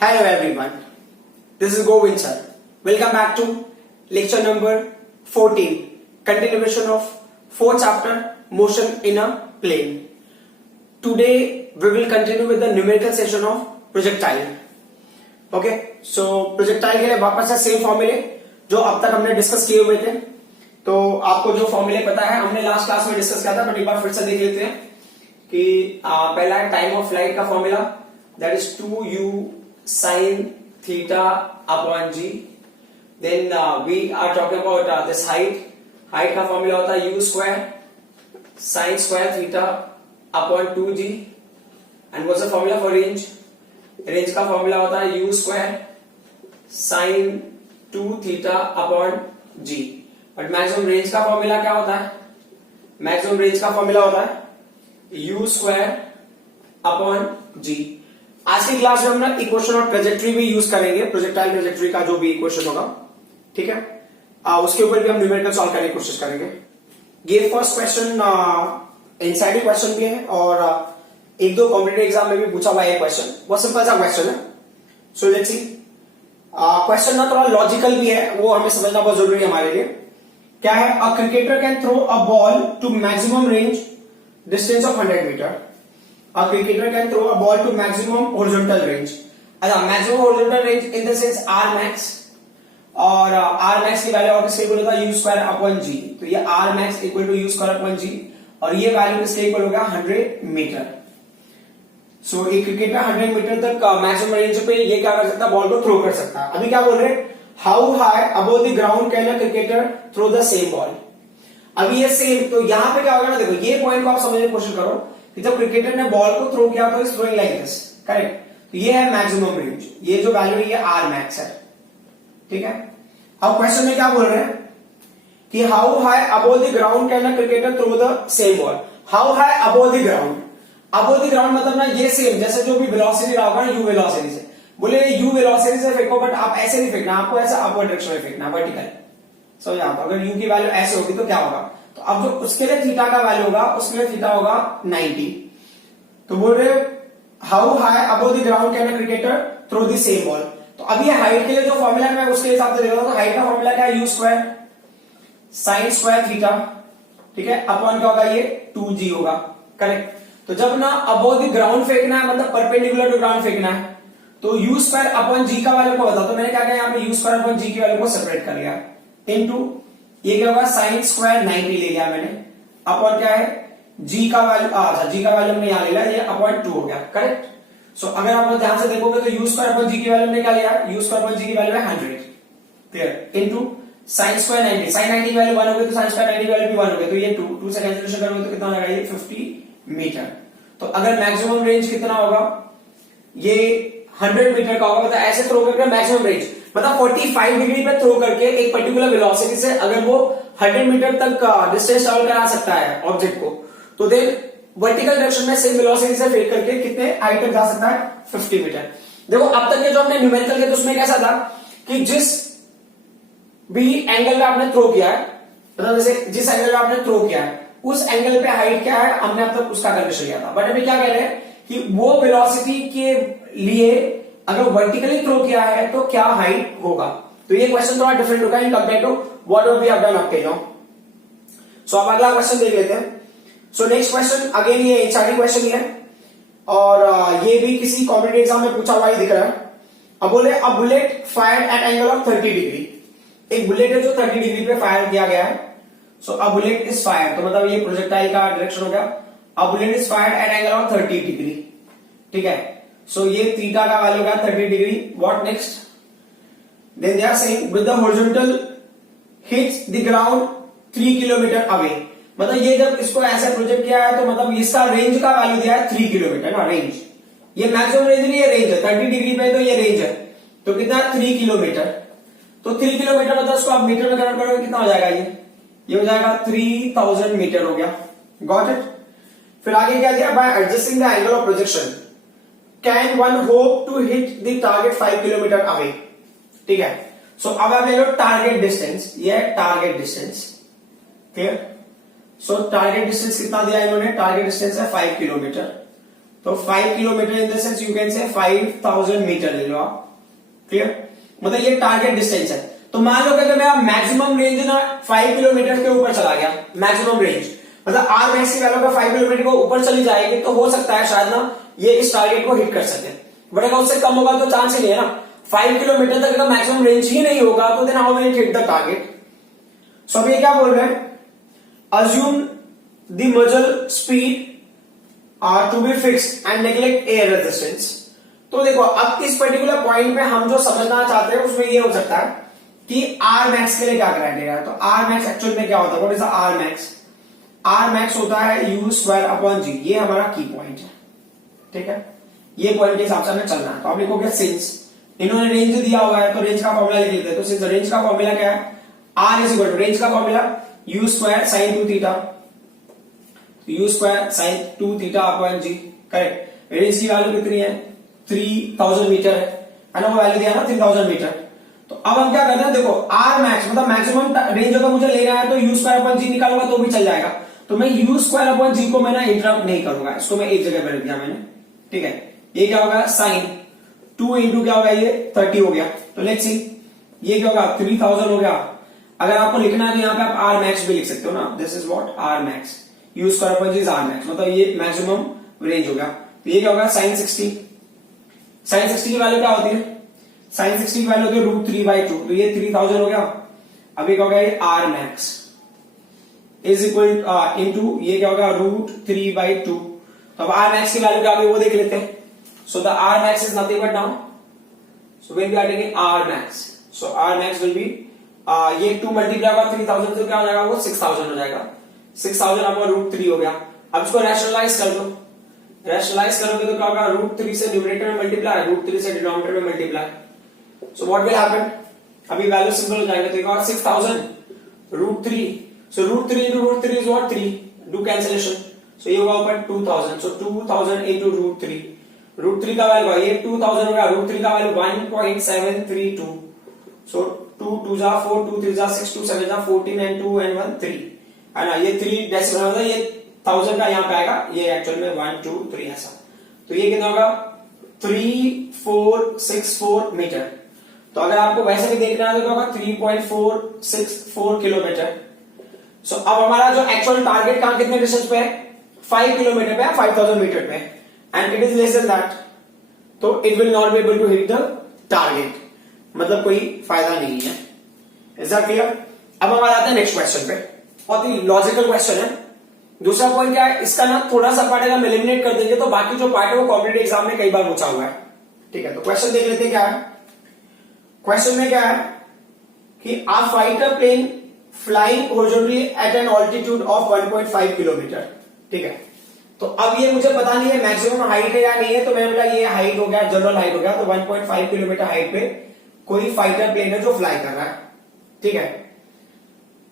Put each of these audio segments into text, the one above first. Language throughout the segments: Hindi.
Hello everyone, this is Govind sir. Welcome back to lecture number 14, continuation of 4th chapter, motion in a plane. Today we will continue with the numerical session of projectile. Okay, so projectile के लिए वापस से सेम फॉर्मूले जो अब तक हमने डिस्कस किए हुए थे. तो आपको जो फॉर्मूले पता है हमने लास्ट क्लास में डिस्कस किया था, बट एक बार फिर से देख लेते हैं कि पहला है टाइम ऑफ फ्लाइट का formula, that is 2u sin theta upon g. Then we are talking about this height का फॉर्मूला होता है u square sin square theta upon 2g. And what's the formula for range? Range का फॉर्मूला होता है u square sin 2 theta upon g. But maximum range का फॉर्मूला क्या होता है? मैक्सिमम रेंज का फॉर्मूला होता है u square upon g. आज की क्लास में हम ना इक्वेशन और ट्रेजेक्ट्री भी यूज करेंगे, प्रोजेक्टाइल ट्रेजेक्ट्री का जो भी इक्वेशन होगा, ठीक है, उसके ऊपर भी हम न्यूमेरिकल सॉल्व करने की कोशिश करेंगे. ये फर्स्ट क्वेश्चन एनसीईआरटी क्वेश्चन भी है और एक दो कॉम्पिटिटिव एग्जाम में भी पूछा हुआ है क्वेश्चन. बहुत सिंपल सा क्वेश्चन है. So let's see. क्वेश्चन ना थोड़ा लॉजिकल भी है, वो हमें समझना बहुत जरूरी है हमारे लिए. क्या है? A cricketer can throw a ball to maximum range distance of 100 metre. A cricketer can throw a ball to maximum horizontal range. Maximum horizontal range in the sense R max, और R max की वैल्यू किसके इक्वल होता है? U square upon G. तो ये R max equal to U square upon G और ये वैल्यू किसके इक्वल होगा? 100 मीटर. सो एक क्रिकेटर 100 मीटर तक मैक्सिमम रेंज पे ये क्या कर सकता है? बॉल को थ्रो कर सकता है. अभी क्या बोल रहे हैं? How high above the ground can a cricketer throw the same ball. अभी ये सेम, तो यहां पे क्या होगा ना, देखो ये पॉइंट को आप समझने की कोशिश करो कि जब क्रिकेटर ने बॉल को थ्रो किया तो is throwing like this, correct. तो ये है मैक्सिमम रेंज, ये जो वैल्यू है ये आर मैक्स है, ठीक है. अब क्वेश्चन में क्या बोल रहे हैं कि how high above the ground can a cricketer throw the same ball. How high above the ground. Above the ground मतलब ना ये सेम जैसे जो भी वेलोसिटी रहा होगा यू वेलोसिटी से. बोले यू वेलोसिटी से फेंको, बट आप ऐसे नहीं फेंकना, आपको ऐसा अपवर्ड डायरेक्शन में फेंकना, वर्टिकल. समझ आप, अगर यू की वैल्यू ऐसे होगी तो क्या होगा? तो अब जो उसके लिए थीटा का वैल्यू होगा, उसके लिए थीटा होगा 90. तो बोल रहे how high above the ground can a cricketer throw the same ball. तो अब ये हाइट के लिए जो फॉर्मूला है मैं उसके हिसाब से दे रहा हूं. तो हाइट का फॉर्मूला क्या है? You square sign square theta, ठीक है, अपॉन क्या होगा? ये 2g होगा, करेक्ट. तो जब ना अबव द ग्राउंड फेंकना है, मतलब परपेंडिकुलर टू ग्राउंड फेंकना है, तो यू स्क्वायर अपॉन जी का वैल्यू को बता. तो मैंने क्या किया यहाँ पे? यू स्क्वायर अपॉन जी की वैल्यू को सेपरेट कर लिया इनटू ये क्या होगा? साइन स्क्वायर 90 ले लिया मैंने, अपॉन क्या है? जी का वैल्यू, अच्छा जी का वैल्यू हमने यहां ले लिया, ये अपॉन 2 हो गया, करेक्ट. सो अगर आप ध्यान से देखोगे तो यू स्क्वायर अपॉन जी की वैल्यू हमने क्या लिया? यू स्क्वायर अपॉन जी की वैल्यू है 100, clear, into sine square 90. Sine 90 की वैल्यू 1 हो गई तो साइन स्क्वायर 90 की वैल्यू भी 1 हो गई. तो ये 2 से कैंसिलेशन करोगे तो कितना हो जाएगा? ये 50 मीटर. तो अगर मैक्सिमम रेंज कितना होगा? ये 100 मीटर का होगा. मतलब ऐसे थ्रो करके मैक्सिमम रेंज, मतलब 45 डिग्री पे थ्रो करके एक पर्टिकुलर वेलोसिटी से अगर वो 100 मीटर तक डिस्टेंस ट्रैवल करा सकता है ऑब्जेक्ट को, तो देन वर्टिकल डायरेक्शन में सेम वेलोसिटी से फेंक करके कितने हाइट तक जा सकता है? 50 मीटर. देखो अब तक के जो हमने न्यूमेरिकल किया तो उसमें कैसा था कि जिस भी एंगल में आपने थ्रो किया है, मतलब जैसे जिस एंगल में आपने थ्रो किया है उस एंगल पे हाइट क्या है, हमने अब तक उसका कैलकुलेशन किया था. बट अभी क्या कह रहे हैं कि वो वेलोसिटी के लिए अगर वर्टिकली थ्रो किया है तो क्या हाइट होगा. तो ये क्वेश्चन थोड़ा डिफरेंट होगा in compare to what we have done up till now. So अब अगला क्वेश्चन देख लेते हैं. सो नेक्स्ट क्वेश्चन अगेन ये एनसीईआरटी क्वेश्चन ही है और ये भी किसी कॉम्पिटिटिव एग्जाम में पूछा हुआ ही दिख रहा है. अब बोले a bullet fired at angle of 30 degree. एक बुलेट है जो 30 डिग्री पे फायर किया गया है. So a bullet is fired, तो मतलब ये प्रोजेक्टाइल का डायरेक्शन हो गया. A bullet is fired at angle of 30 degree, ठीक है. सो ये थीटा का वैल्यू क्या? 30 degree. What next? Then they are saying with the horizontal hits the ground 3 kilometre away. मतलब ये जब इसको ऐसे प्रोजेक्ट किया है तो मतलब इसका रेंज का वैल्यू दिया है 3 किलोमीटर ना, रेंज. ये मैक्सिमम रेंज नहीं, ये रेंज है 30 डिग्री पे, तो ये रेंज है. तो कितना? 3 किलोमीटर. तो 3 किलोमीटर मतलब उसको आप मीटर में कन्वर्ट करोगे कितना हो जाएगा? ये हो जाएगा 3000 मीटर हो गया. Got it. फिर आगे क्या दिया? By adjusting the angle of projection can one hope to hit the target 5 kilometre away, ठीक है. सो अब आप ले लो टारगेट डिस्टेंस, ये है टारगेट डिस्टेंस, क्लियर. सो टारगेट डिस्टेंस कितना दिया इन्होंने? टारगेट डिस्टेंस है 5 किलोमीटर. तो 5 kilometre in the sense you can say 5000 metre ले लो आप। क्लियर? मतलब ये टारगेट डिस्टेंस है। तो मान लो कि अगर मेरा मैक्सिमम रेंज ना 5 किलोमीटर के ऊपर चला गया, मैक्सिमम रेंज मतलब आर मैक्स की वैल्यू अगर 5 किलोमीटर को ऊपर चली जाएगी तो हो सकता है शायद ना ये इस टारगेट को हिट कर सके, बट अगर उससे कम होगा तो चांस ही नहीं है ना। 5 किलोमीटर तक अगर मैक्सिमम रेंज ही नहीं होगा तो then how will it hit the target. So अब ये क्या बोल रहे हैं, assume the muzzle speed to be fixed and neglect air resistance. तो देखो अब इस पर्टिकुलर पॉइंट पे हम जो समझना चाहते हैं उसमें ये हो सकता है कि आर मैक्स के लिए क्या क्राइटेरिया है। तो आर मैक्स एक्चुअल में क्या होता है, what is the R max? R max होता है यू स्क्वायर अपॉन जी, ये हमारा की पॉइंट है। ठीक है, ये पॉइंट के हिसाब से हमें चलना है। तो आप लिखोगे सिंस इन्होंने रेंज दिया हुआ है तो रेंज का फॉर्मूला लिख लेते हैं। तो सिंस रेंज का फॉर्मूला क्या है, R is equal to range का formula u square sine 2 theta, u square sine 2 theta upon g. Correct, range की वैल्यू कितनी है 3000 मीटर है ना, वो वैल्यू दिया ना 3000 मीटर। तो अब हम क्या करते हैं, देखो आर मैक्स मतलब मैक्सिमम रेंज अगर मुझे लेना है तो यू स्क्वायर अपॉन जी निकालूंगा तो भी चल जाएगा। तो मैं यू स्क्वायर अपॉन जी को मैं ना इंटरप्ट नहीं करूंगा, इसको मैं एक जगह पर रख दिया मैंने। ठीक है, ये क्या होगा साइन 2 इंटू क्या होगा ये 30 हो गया। तो लेट्स सी ये क्या होगा 3000 हो गया। अगर आपको लिखना है तो यहाँ पे आप आर मैक्स भी लिख सकते हो ना, this is what R max, you square upon g is R max, मतलब ये मैक्सिमम रेंज हो गया। तो ये क्या होगा साइन 60, साइन 60 की वैल्यू क्या होती है, साइन 60 की वैल्यू होती है √3/2, तो ये 3000 हो गया। अभी क्या होगा ये are max is equal into ये क्या होगा √3/2। तो अब आर मैक्स की वैल्यू क्या होगी वो देख लेते हैं। So the R max is nothing but now, so when we are taking R max, so R max will be ये 2 मल्टीप्लाई होगा 3000 से क्या हो जाएगा वो 6000 हो जाएगा। 6000 अपॉन √3 हो गया। अब इसको रैशनलाइज कर दो, रैशनलाइज करोगे तो क्या होगा √3 से न्यूमरेटर में मल्टीप्लाई, √3 से डिनोमिनेटर में multiply. So what will happen, अभी वैल्यू सिंपल हो जाएगा। तो एक और 6000 √3, सो √3 into √3 is what 3, do cancellation, so ये होगा ऊपर 2000, so 2000 into √3, √3 का वैल्यू ये 2000 होगा, √3 का वैल्यू 1.732, so 2 2 जा 4, 2 3 जा 6, 2 7 जा 14 and 2 and 1 3 है ना। ये 3 डेसिमल मतलब ये 1000 का यहाँ पे आएगा, ये एक्चुअल में 1 2 3 ऐसा। तो ये कितना होगा 3464 मीटर। तो अगर आपको वैसे भी देखना है तो क्या होगा 3.464 किलोमीटर। सो अब हमारा जो एक्चुअल टारगेट कहां कितने डिस्टेंस पे है 5 किलोमीटर पे है, 5000 मीटर पे, and it is less than that, तो it will not be able to hit the target, मतलब कोई फायदा नहीं है। Is that clear? अब हम आ जाते हैं नेक्स्ट क्वेश्चन पे, बहुत ही लॉजिकल क्वेश्चन है। दूसरा पॉइंट क्या है, इसका ना थोड़ा सा पार्ट अगर हम एलिमिनेट कर देंगे तो बाकी जो पार्ट है वो कॉम्पिटिटिव एग्जाम में कई बार पूछा हुआ है। ठीक है, तो क्वेश्चन देख लेते हैं क्या है। क्वेश्चन में क्या है कि a fighter plane flying horizontally at an altitude of 1.5 kilometre. ठीक है, तो अब ये मुझे पता नहीं है मैक्सिमम हाइट है या नहीं है, तो मैंने बोला ये हाइट हो गया, जनरल हाइट हो गया। तो 1.5 किलोमीटर हाइट पे कोई फाइटर प्लेन है जो फ्लाई कर रहा है। ठीक है,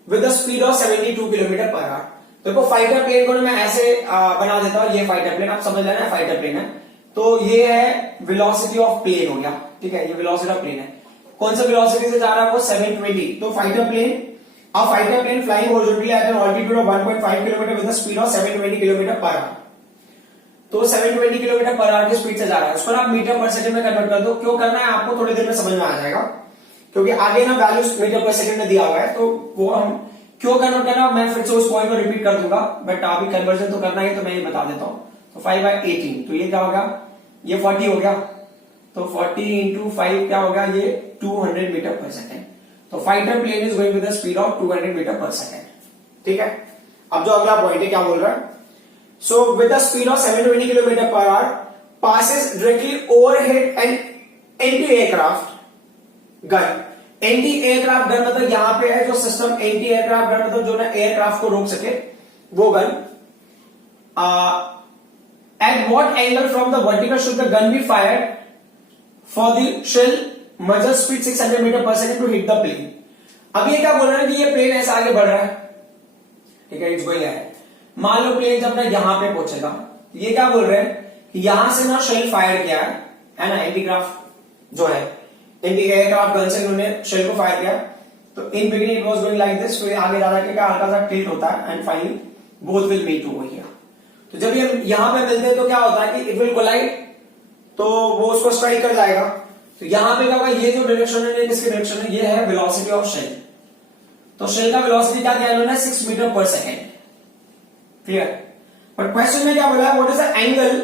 with the speed of 72 kilometre per hour. देखो फाइटर प्लेन को मैं ऐसे बना देता हूं, ये फाइटर प्लेन आप समझ लेना फाइटर प्लेन है। तो ये है वेलोसिटी ऑफ प्लेन हो गया। ठीक है, ये वेलोसिटी ऑफ प्लेन है, कौन सा वेलोसिटी से जा रहा है वो 720। तो fighter plane A fighter plane flying horizontally at an altitude of 1.5 km with a speed of 720 km per hour। तो 720 km per hour की स्पीड से जा रहा है, उसको ना आप मीटर पर सेकंड में कन्वर्ट कर दो। क्यों करना है आपको थोड़ी देर में समझ में आ जाएगा, क्योंकि आगे ना वैल्यूज मीटर पर सेकंड में दिया हुआ है, तो वो हम क्यों कन्वर्ट करना मैं फिर से उस पॉइंट को रिपीट कर दूंगा, बट अभी कन्वर्जन तो करना है तो मैं ये बता देता हूँ। तो 5/18, तो ये क्या होगा ये 40 हो गया, तो 40 into 5 क्या होगा ये 200 मीटर पर सेकंड। तो fighter plane is going with the speed of 200 metre per second. ठीक है, अब जो अगला पॉइंट है क्या बोल रहा है, so with the speed of 720 kilometre per hour passes directly overhead an anti aircraft gun. Anti aircraft gun मतलब यहां पे है जो सिस्टम एंटी एयरक्राफ्ट गन मतलब जो ना एयरक्राफ्ट को रोक सके वो gun. At what angle from the vertical should the gun be fired for the shell muzzle speed 600 metre per second to hit the plane. अब ये क्या बोल रहा है कि ये प्लेन ऐसा आगे बढ़ रहा है। ठीक है, इट्स गोइंग अहेड। मान लो प्लेन जब ना यहां पे पहुंचेगा, ये क्या बोल रहे हैं कि यहां से ना शेल फायर किया है ना, एंटीक्राफ्ट जो है एंटी एयरक्राफ्ट गन से उन्होंने शेल को फायर किया। तो in beginning it was going like this, फिर आगे जा रहा है क्या हल्का सा टिल्ट होता है and finally both will meet over here. तो जब ये यहां पे मिलते हैं तो क्या होता है कि इट विल कोलाइड, तो वो उसको स्ट्राइक कर जाएगा। तो यहां पे क्या होगा, ये जो डायरेक्शन है, किसकी डायरेक्शन है, ये है वेलोसिटी ऑफ शेल। तो शेल का वेलोसिटी क्या दिया इन्होंने, 6 metre per second. Clear. But question में क्या बोला है, what is the angle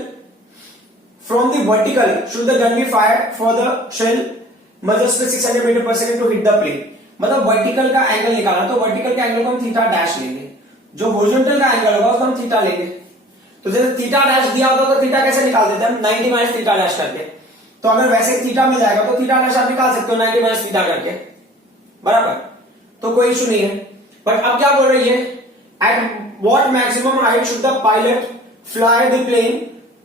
from the vertical should the gun be fired for the shell must speed 600 metre per second to hit the plane. मतलब वर्टिकल का एंगल निकाला, तो वर्टिकल का एंगल को हम थीटा डैश लेंगे, जो हॉरिजॉन्टल का एंगल होगा उसको हम थीटा लेंगे। तो जैसे थीटा डैश दिया होता तो थीटा कैसे निकाल देते हैं, 90 माइनस थीटा डैश करके। तो अगर वैसे थीटा मिल जाएगा तो थीटा डैश आप निकाल सकते हो 90 माइनस थीटा करके, बराबर। तो कोई इशू नहीं है। बट अब क्या बोल रही है, at what maximum height should the pilot fly the plane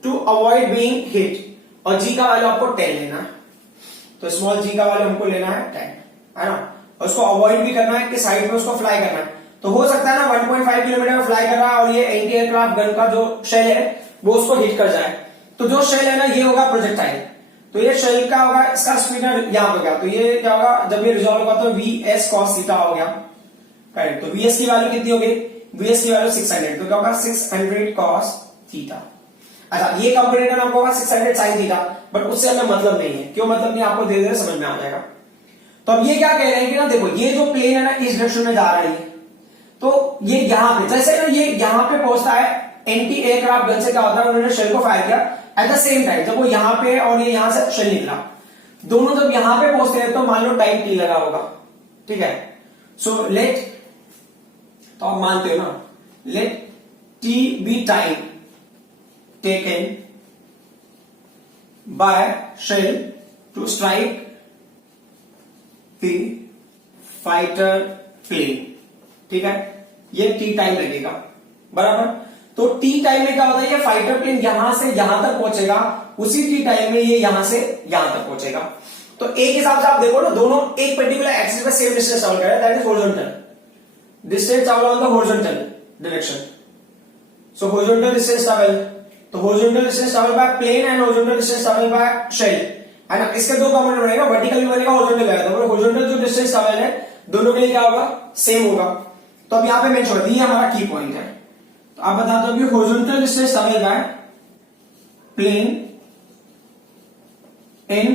to avoid being hit, और जी का वैल्यू आपको 10 लेना है। तो स्मॉल जी का वैल्यू हमको लेना है 10, है ना। और उसको अवॉइड भी करना है, किस हाइट में उसको फ्लाई करना है। तो हो सकता है ना 1.5 किलोमीटर फ्लाई कर रहा है और ये एंटी एयरक्राफ्ट गन का जो शेल है वो उसको हिट कर जाए। तो जो शेल है ना, ये होगा प्रोजेक्टाइल। तो ये शेल क्या होगा, इसका स्पीड यहां पे गया, तो ये क्या होगा, जब ये रिजॉल्व होगा तो वीएस कॉस थीटा हो गया, करेक्ट। तो वीएस की वैल्यू कितनी होगी, वीएस की वैल्यू 600, तो क्या होगा 600 कॉस थीटा। अच्छा, ये कंपेरेटर आपको होगा 600 साइन थीटा, बट उससे हमें मतलब नहीं है। क्यों मतलब नहीं, आपको धीरे धीरे समझ में आ जाएगा। तो अब ये क्या कह रहे हैं कि ना देखो, ये जो प्लेन है ना इस डायरेक्शन में जा रही है, तो ये यहां पे जैसे ना ये यहां पे पहुंचता है, एंटी एयरक्राफ्ट गन से क्या होता है, उन्होंने शेल को फायर किया एट द सेम टाइम, जब वो यहां पे और ये यहां से शेल निकला, दोनों जब यहां पे पहुंचते हैं तो मान लो टाइम टी लगा होगा, ठीक है। सो लेट, तो आप मानते हो ना, let t be time taken by shell to strike the fighter plane, ठीक है। ये टी टाइम लगेगा, बराबर। तो टी टाइम में क्या होता है, ये फाइटर प्लेन यहां से यहां तक पहुंचेगा, उसी टी टाइम में ये यहां से यहां तक पहुंचेगा। तो एक हिसाब से आप देखो ना, दोनों एक पर्टिकुलर एक्सिस पे सेम डिस्टेंस ट्रैवल कर रहे हैं, that is horizontal distance travel on the horizontal direction. So horizontal distance travel, तो horizontal distance travel by plane and horizontal distance travel by shell, है ना। इसके दो कंपोनेंट बनेगा, वर्टिकल भी बनेगा, हॉरिजॉन्टल बनेगा। तो हॉरिजॉन्टल जो डिस्टेंस ट्रैवल है दोनों के लिए क्या होगा, सेम होगा। तो अब यहां पे मैं छोड़ दी, ये हमारा की पॉइंट है। तो आप बता दो कि horizontal distance travel by plane in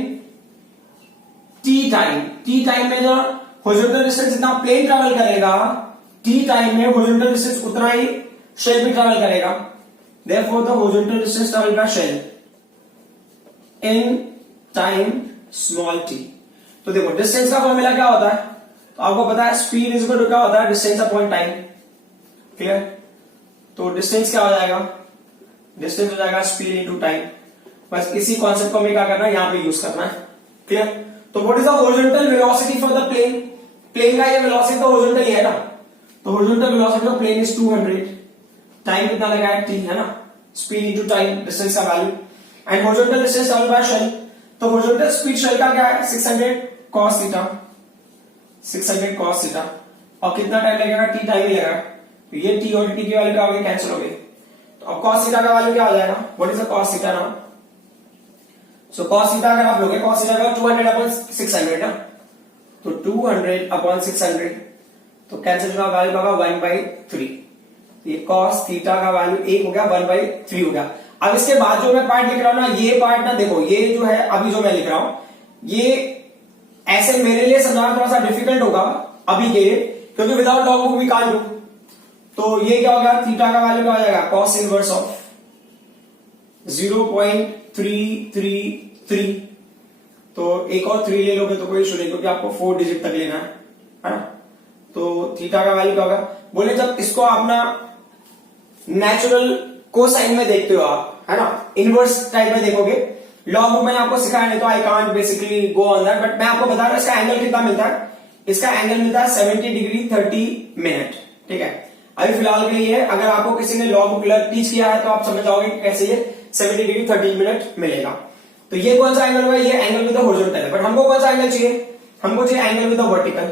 t time, t time में जो हॉरिजॉन्टल डिस्टेंस जितना प्लेन ट्रैवल करेगा, टी टाइम में हॉरिजॉन्टल डिस्टेंस उतना ही शेल भी ट्रैवल करेगा। Therefore the horizontal distance travel by shell in time small t. तो देखो डिस्टेंस का फॉर्मूला क्या होता है, तो आपको पता है स्पीड इज इक्वल टू क्या होता है, डिस्टेंस अपॉन टाइम, क्लियर। तो डिस्टेंस क्या हो जाएगा, डिस्टेंस हो जाएगा स्पीड इनटू टाइम। बस इसी कॉन्सेप्ट को हमें क्या करना है, यहां पे यूज करना है, क्लियर। तो what is the horizontal velocity for the plane, plane का ये वेलोसिटी तो हॉरिजॉन्टल ही है ना। तो horizontal velocity of plane is 200, time कितना लगा है टी, है ना, स्पीड इनटू टाइम, डिस्टेंस का value, and horizontal distance travel by shell. तो हॉरिजॉन्टल स्पीड शेल का क्या है, 600 cos थीटा, 600 cos थीटा, और कितना टाइम लगेगा, टी टाइम ही लगेगा। तो ये टी और टी की वैल्यू क्या होगी, कैंसिल हो गई। तो अब cos थीटा का वैल्यू क्या हो जाएगा, what is the cos theta now. So cos theta अगर आप लोगे, cos थीटा का 200 अपॉन 600 ना, तो 200 अपॉन 600, तो कैंसिल का वैल्यू होगा 1/3। ये cos थीटा का वैल्यू 1 हो गया, 1/3 हो गया। अब इसके बाद जो मैं पार्ट लिख रहा हूं ना, ये पार्ट ना देखो, ये जो है अभी जो मैं लिख रहा हूं, ये ऐसे मेरे लिए समझाना थोड़ा सा डिफिकल्ट होगा अभी के लिए, क्योंकि without log book we can't do. तो ये क्या होगा, थीटा का वैल्यू क्या हो जाएगा, cos इनवर्स ऑफ 0.333। तो एक और 3 ले लोगे तो कोई इशू नहीं, क्योंकि आपको 4 डिजिट तक लेना है ना। तो थीटा का वैल्यू क्या होगा, बोले जब इसको अपना नेचुरल कोसाइन में देखते हो आप, है ना, इनवर्स टाइप में देखोगे, लॉग बुक मैंने आपको सिखाया नहीं तो I can't basically go on that, but मैं आपको बता रहा हूं इसका एंगल कितना मिलता है। इसका एंगल मिलता है 70 डिग्री 30 मिनट, ठीक है। अभी फिलहाल के लिए अगर आपको किसी ने लॉग बुक टीच किया है तो आप समझ जाओगे कैसे ये 70 डिग्री 30 मिनट मिलेगा। तो ये कौन सा एंगल हुआ, ये एंगल विद द हॉरिजॉन्टल है, बट हमको कौन सा एंगल चाहिए, हमको चाहिए एंगल विद द वर्टिकल,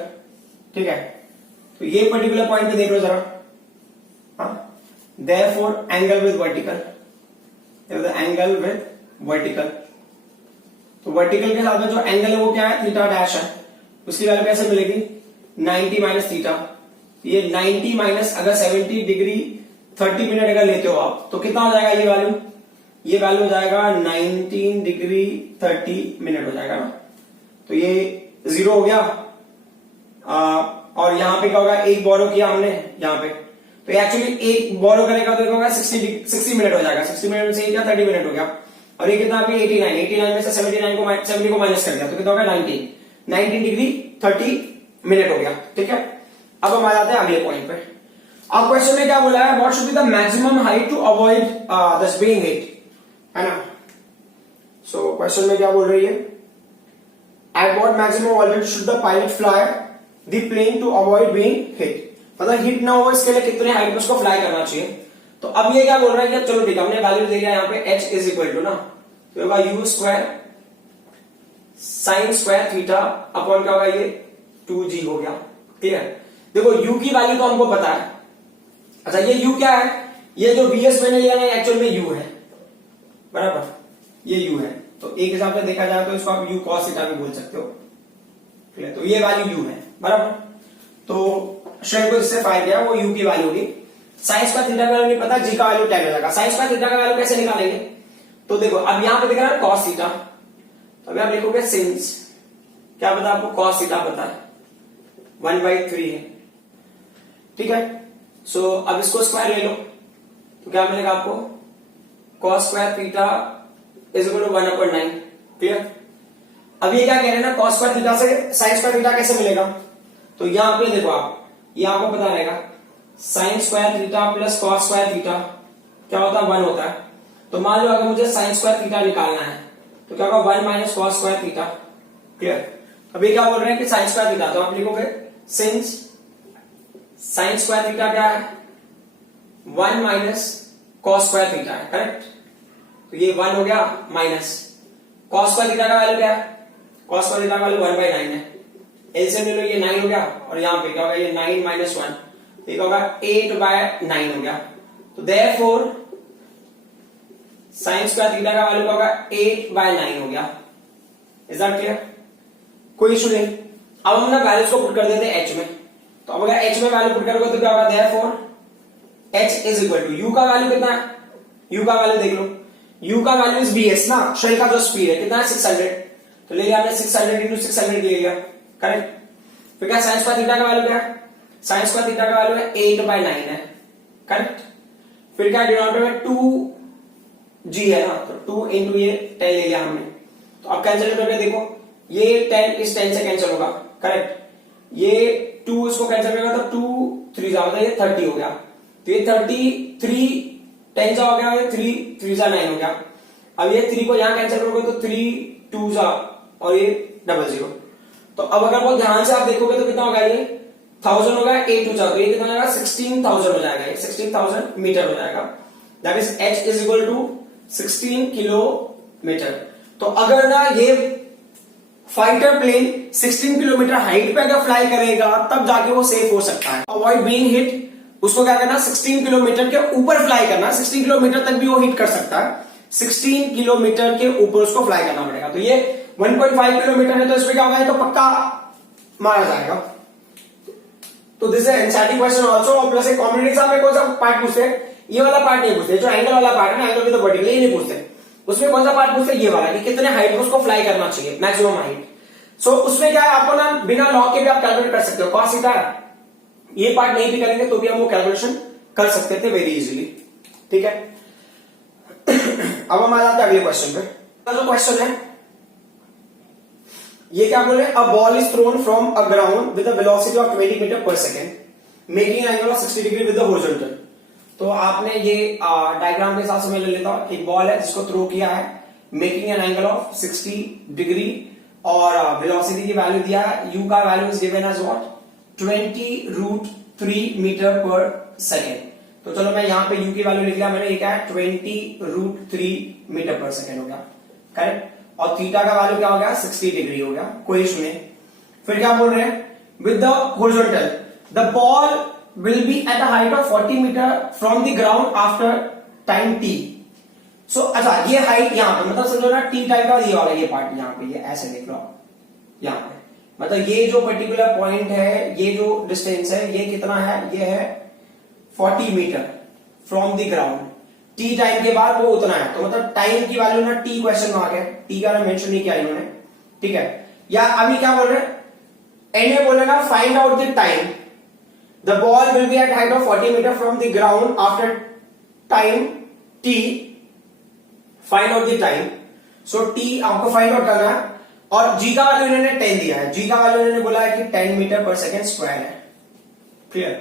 ठीक है। तो ये पर्टिकुलर पॉइंट पे देख लो जरा, therefore angle with vertical, angle with vertical. तो वर्टिकल के साथ में जो एंगल है वो क्या है, थीटा डैश है, उसकी वैल्यू कैसे मिलेगी, 90 माइनस थीटा। ये 90 माइनस, अगर 70 डिग्री 30 मिनट अगर लेते हो आप तो कितना हो जाएगा ये वैल्यू हो जाएगा 19 डिग्री 30 मिनट हो जाएगा ना। तो ये 0 हो गया। और यहां पे क्या होगा, एक बोरो किया हमने यहां पे, तो एक्चुअली एक बोरो करेगा तो होगा 60 मिनट हो जाएगा। 60 मिनट से क्या 30 मिनट हो गया। और ये कितना अभी 89 में से 70 को माइनस कर दिया तो कितना होगा 19 डिग्री 30 मिनट हो गया। ठीक है, अब हम आ जाते हैं अगले पॉइंट पे। अब क्वेश्चन में क्या बोला है, what should be the maximum height to avoid this being hit, है ना। सो क्वेश्चन में क्या बोल रही है, at what maximum altitude should the pilot fly the plane to avoid being hit, मतलब हिट ना हो इसके लिए कितने हाइट पे उसको फ्लाई करना चाहिए। तो अब ये क्या बोल रहा है कि चलो ठीक है, हमने वैल्यू दे दिया यहाँ पे h इज इक्वल टू ना, तो होगा u square sine square theta upon क्या होगा ये 2g हो गया। क्लियर, देखो u की वैल्यू तो हमको पता है। अच्छा ये u क्या है, ये जो bs मैंने लिया ना एक्चुअल में u है, बराबर, ये u है। तो एक हिसाब से देखा जाए तो इसको आप u cos थीटा भी बोल सकते हो। क्लियर, तो ये वैल्यू u है, बराबर। तो श्रेय को जिससे फाइंड किया वो u की वैल्यू होगी। साइन स्क्वायर थीटा का वैल्यू नहीं पता, g का वैल्यू 10 हो जाएगा। साइन स्क्वायर थीटा का वैल्यू कैसे निकालेंगे, तो देखो अब यहां पे दिख रहा है cos थीटा, तो अभी आप लिखोगे सिंस, क्या पता आपको cos थीटा पता है 1/3 है। ठीक है, सो अब इसको स्क्वायर ले लो तो क्या मिलेगा आपको, cos square theta is equal to 1/9। Clear, अब ये क्या कह रहे हैं ना, cos स्क्वायर थीटा से sin स्क्वायर थीटा कैसे मिलेगा, तो यहां पे देखो आप, ये आपको पता रहेगा sin square theta plus cos square theta क्या होता है 1 होता है। तो मान लो अगर मुझे sin स्क्वायर थीटा निकालना है तो क्या होगा 1 minus cos square theta. Clear, अभी क्या बोल रहे हैं कि sin स्क्वायर थीटा, तो आप लिखोगे सिंस sin स्क्वायर थीटा क्या है 1 माइनस cos स्क्वायर थीटा है, करेक्ट। तो ये 1 हो गया माइनस cos स्क्वायर थीटा का वैल्यू क्या है, cos स्क्वायर थीटा का वैल्यू 1/9 है। एलसीएम ले लो, ये 9 हो गया और यहां पे क्या होगा ये 9 माइनस 1, तो ये होगा 8/9 हो गया। तो देयरफॉर sin स्क्वायर थीटा का वैल्यू क्या होगा 8/9 हो गया। इज दैट क्लियर, कोई इशू नहीं। अब हम ना वैल्यूज को पुट कर देते हैं h में, तो अब अगर h में वैल्यू पुट करोगे तो क्या होगा, therefore h is equal to u का वैल्यू कितना है, u का वैल्यू देख लो, u का वैल्यू इज bs ना, शेल का जो स्पीड है कितना है 600, तो ले लिया हमने 600 into 600 ले लिया, करेक्ट। फिर क्या sin स्क्वायर थीटा का वैल्यू क्या है, sin स्क्वायर थीटा का वैल्यू है 8/9 है, करेक्ट। फिर क्या डिनोमिनेटर में 2g है ना, तो 2 into ये 10 ले लिया हमने, तो अब कैंसिल करके देखो ये 10 इस 10 से कैंसिल होगा, करेक्ट। ये 2 इसको कैंसिल करेगा तो 2 3 जा ये 30 हो गया, तो ये 33 10 जा हो गया, ये 3 जा 9 हो गया। अब ये 3 को यहां कैंसिल करोगे तो 3 2 जा और ये 00। तो अब अगर बहुत ध्यान से आप देखोगे तो कितना होगा, ये 1000 होगा, 8 2 जा, तो ये कितना हो जाएगा 16000 हो जाएगा, ये 16000 मीटर हो जाएगा। That is h is equal to 16 kilometre. तो अगर ना ये फाइटर प्लेन 16 किलोमीटर हाइट पे अगर फ्लाई करेगा तब जाके वो सेफ हो सकता है। अवॉइड बीइंग हिट, उसको क्या करना 16 किलोमीटर के ऊपर फ्लाई करना, 16 किलोमीटर तक भी वो हिट कर सकता है, 16 किलोमीटर के ऊपर उसको फ्लाई करना पड़ेगा। तो ये 1.5 किलोमीटर है तो इसमें क्या होगा, तो पक्का मारा जाएगा। तो this is NCERT question also, और प्लस एक कॉम्पिटिटिव एग्जाम में कौन सा पार्ट पूछते हैं, ये वाला पार्ट नहीं पूछते, जो एंगल वाला पार्ट है ना, एंगल विद द वर्टिकल, ये नहीं पूछते। उसमें कौन सा पार्ट पूछते हैं, ये वाला, कि कितने हाइट पे उसको फ्लाई करना चाहिए, मैक्सिमम हाइट। सो उसमें क्या है, आपको ना बिना लॉग के भी आप कैलकुलेट कर सकते हो, cos थीटा ये पार्ट नहीं भी करेंगे तो भी हम वो कैलकुलेशन कर सकते थे वेरी इजीली। ठीक है, अब हम आ जाते हैं अगले क्वेश्चन पे। जो क्वेश्चन है ये क्या बोल रहे हैं, a ball is thrown from a ground with a velocity of 20 metre per second making an angle of 60 degree with the horizontal. तो आपने ये डायग्राम के हिसाब से मैं ले लेता हूं, एक बॉल है जिसको थ्रो किया है, making an angle of 60 degree, और वेलोसिटी की वैल्यू दिया है, u का value is given as what 20√3 metre per second. तो चलो मैं यहां पे u की वैल्यू लिख लिया मैंने, ये क्या है 20√3 मीटर पर सेकेंड हो गया, करेक्ट। और थीटा का वैल्यू क्या हो गया 60 डिग्री हो गया, कोई इशू नहीं। फिर क्या बोल रहे हैं, with the horizontal the ball will be at a height of 40 metre from the ground after time t। सो अच्छा ये हाइट यहां पे मतलब समझो ना t टाइप का ये वाला ये पार्ट यहां पे, ये ऐसे देख लो यहां पे, मतलब ये जो पर्टिकुलर पॉइंट है, ये जो डिस्टेंस है ये कितना है, ये है 40 metre. From the ground, t time के बाद वो उतना है, तो मतलब टाइम की वैल्यू ना टी क्वेश्चन मार्क है, टी का ना मेंशन नहीं किया इन्होंने, ठीक है। या अभी क्या बोल रहे हैं, एंड में बोलेगा find out the time, the ball will be at height of 40 metre from the ground after time t, find out the time. So t आपको फाइंड आउट करना है, और जी का वैल्यू इन्होंने 10 दिया है, जी का वैल्यू इन्होंने बोला है कि 10 मीटर पर सेकेंड स्क्वायर है, क्लियर।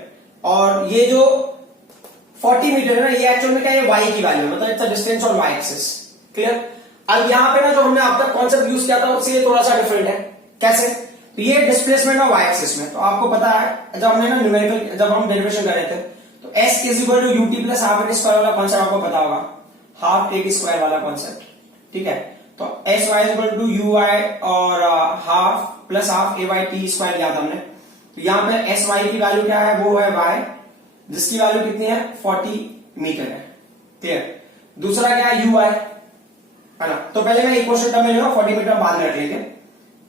और ये जो 40 मीटर है ना, ये एक्चुअल में क्या है, y की वैल्यू, मतलब it's a distance on y axis, clear. अब यहां पे ना जो हमने अब तक कॉन्सेप्ट यूज किया था उससे ये थोड़ा सा डिफरेंट है, कैसे, तो ये डिस्प्लेसमेंट है y एक्सिस में, तो आपको पता है जब हमने ना न्यूमेरिकल जब हम डेरिवेशन कर रहे थे तो s is equal to ut plus half a square वाला कॉन्सेप्ट आपको पता होगा, हाफ ए स्क्वायर वाला कॉन्सेप्ट, ठीक है। तो s y is equal to u y और half plus half a y t square लिया था हमने, तो यहां पे एस वाई की वैल्यू क्या है, वो है वाई, जिसकी वैल्यू कितनी है 40 मीटर है, क्लियर। दूसरा क्या है यू आई, है ना, तो पहले मैं इक्वेशन टर्म में लूंगा, 40 मीटर बाद में रख लेंगे।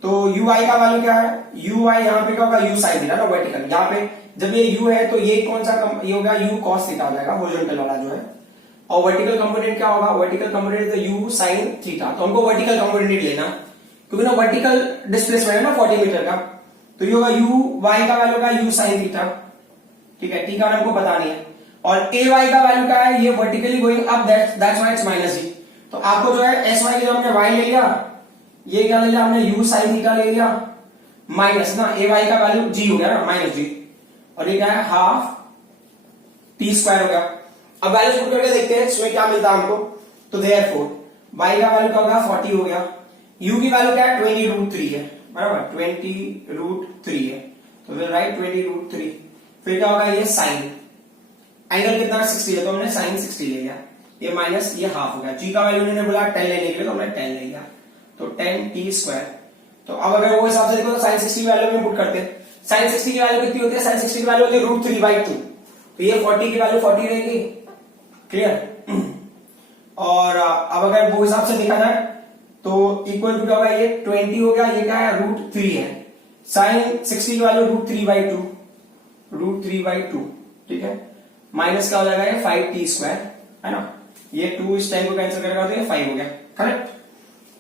तो यू आई का वैल्यू क्या है, यू आई यहाँ पे क्या होगा, यू साइन थीटा ना वर्टिकल, यहाँ पे जब ये यू है तो ये कौन सा ये होगा यू कॉस थीटा हो जाएगा, हॉरिजॉन्टल वाला जो है, और वर्टिकल कंपोनेंट क्या होगा, vertical component you sine theta, तो हमको वर्टिकल कंपोनेंट लेना, क्योंकि ना वर्टिकल डिस्प्लेसमेंट है ना 40 मीटर का, तो ये होगा यू वाई का वैल्यू का यू साइन थीटा, ठीक है, टी का हमको पता नहीं है, और ए वाई का वैल्यू क्या है, ये vertically going up, that's why it's minus g. तो आपको जो है एस वाई के जो हमने वाई ले लिया, ये क्या ले लिया हमने यू साइन थीटा ले लिया, माइनस ना ए वाई का वैल्यू जी हो गया ना, माइनस जी, और ये क्या है हाफ टी स्क्वायर हो गया। अब वैल्यूज पुट करके देखते हैं इसमें क्या मिलता है हमको, तो देयरफॉर y का वैल्यू क्या होगा 40 हो गया, u की वैल्यू क्या है 20√3 है, बराबर 20√3 है, तो फिर राइट 20√3, फिर क्या होगा ये साइन, एंगल कितना 60 है तो हमने साइन 60 ले लिया, ये माइनस ये हाफ हो गया, g का वैल्यू इन्होंने बोला 10 लेने के लिए तो हमने 10 ले लिया, तो 10t स्क्वायर। तो अब अगर वो हिसाब से देखो तो साइन 60 की वैल्यू में पुट करते हैं, साइन 60 की वैल्यू कितनी होती है, साइन 60 की वैल्यू होती है √3/2, तो ये 40 की वैल्यू 40 रहेगी, क्लियर। और अब अगर वो हिसाब से देखा जाए तो इक्वल टू क्या होगा, ये 20 हो गया, ये क्या है √3 है, साइन 60 की वैल्यू √3/2, ठीक है, माइनस क्या हो जाएगा ये 5t स्क्वायर, है ना, ये 2 इस टाइम को कैंसिल करेगा तो ये 5 हो गया, करेक्ट।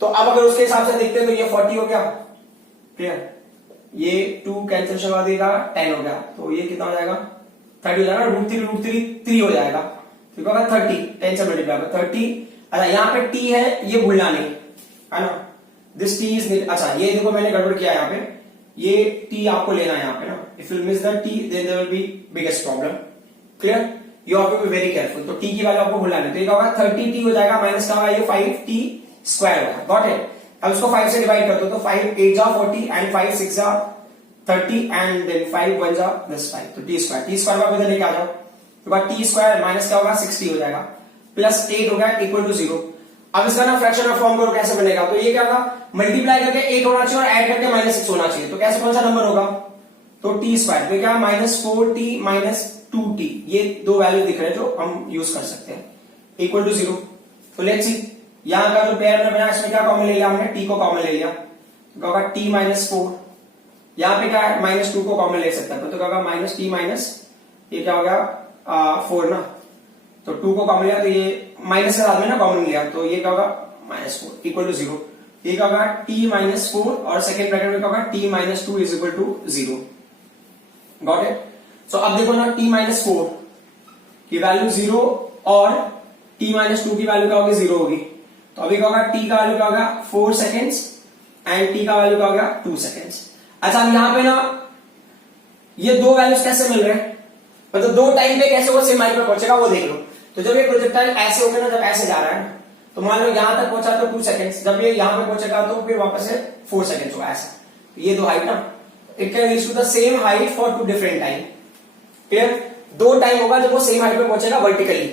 तो अब अगर उसके हिसाब से देखते हैं तो ये 40 हो गया, क्लियर, ये 2 कैंसिल करवा देगा 10 हो गया, तो ये कितना हो जाएगा 30 हो जाएगा, √3 हो जाएगा, ठीक होगा 30, 10 से मल्टीप्लाई होगा 30। अच्छा यहाँ पे t है ये भूलना नहीं, है ना, दिस t इज, अच्छा ये देखो मैंने गड़बड़ किया यहाँ पे, ये t आपको लेना है यहाँ पे ना, if you miss the t then there will be biggest problem, clear, you have to be very careful. तो t की वैल्यू आपको भूलना नहीं, तो ये क्या होगा 30t हो जाएगा, माइनस का होगा ये 5t स्क्वायर होगा, गॉट इट। अब इसको 5 से डिवाइड कर दो, तो 5 8 जा 40 एंड 5 6 जा 30 एंड देन 5 1 जा प्लस 5, तो t स्क्वायर को इधर लेके आ जाओ, तो बाद t स्क्वायर माइनस क्या होगा 60 हो जाएगा, प्लस 8 हो गया इक्वल टू 0। अब इसका ना फ्रैक्शन ऑफ फॉर्म करो कैसे बनेगा, तो ये क्या होगा मल्टीप्लाई करके 8 होना चाहिए और ऐड करके -6 होना चाहिए, तो कैसे कौन सा नंबर होगा, तो t स्क्वायर, तो क्या -4t -2t, ये दो वैल्यू दिख रहे हैं जो हम यूज कर सकते हैं, इक्वल टू 0। तो लेट्स सी यहां का जो पेयर में बना इसमें क्या कॉमन ले लिया हमने, t को कॉमन ले लिया, तो क्या होगा t -4, यहां पे क्या है -2 को कॉमन ले सकता है, तो क्या होगा -t ये क्या हो गया 4 ना, तो 2 को कॉमन लिया तो ये माइनस के साथ में ना कॉमन लिया, तो ये क्या होगा -4 इक्वल टू 0, ये क्या होगा t -4 और सेकेंड ब्रैकेट में क्या होगा t -2 is equal to 0, got it. So अब देखो ना t -4 की वैल्यू 0 और t -2 की वैल्यू क्या होगी 0 होगी, तो अभी क्या होगा t का वैल्यू क्या होगा 4 सेकेंड्स एंड t का वैल्यू क्या होगा 2 सेकेंड्स। अच्छा अब यहां पे ना ये दो वैल्यूज कैसे मिल रहे हैं, मतलब दो टाइम पे कैसे वो सेम हाइट पे पहुंचेगा वो देख लो। तो जब ये प्रोजेक्टाइल ऐसे होगा ना, जब ऐसे जा रहा है तो मान लो यहां तक पहुंचा तो 2 सेकंड्स, जब ये यहां पे पहुंचेगा तो फिर वापस से 4 सेकंड्स होगा ऐसा, तो ये दो हाइट ना it can reach to the same height for 2 different time, clear, दो टाइम होगा जब वो सेम हाइट पे पहुंचेगा वर्टिकली,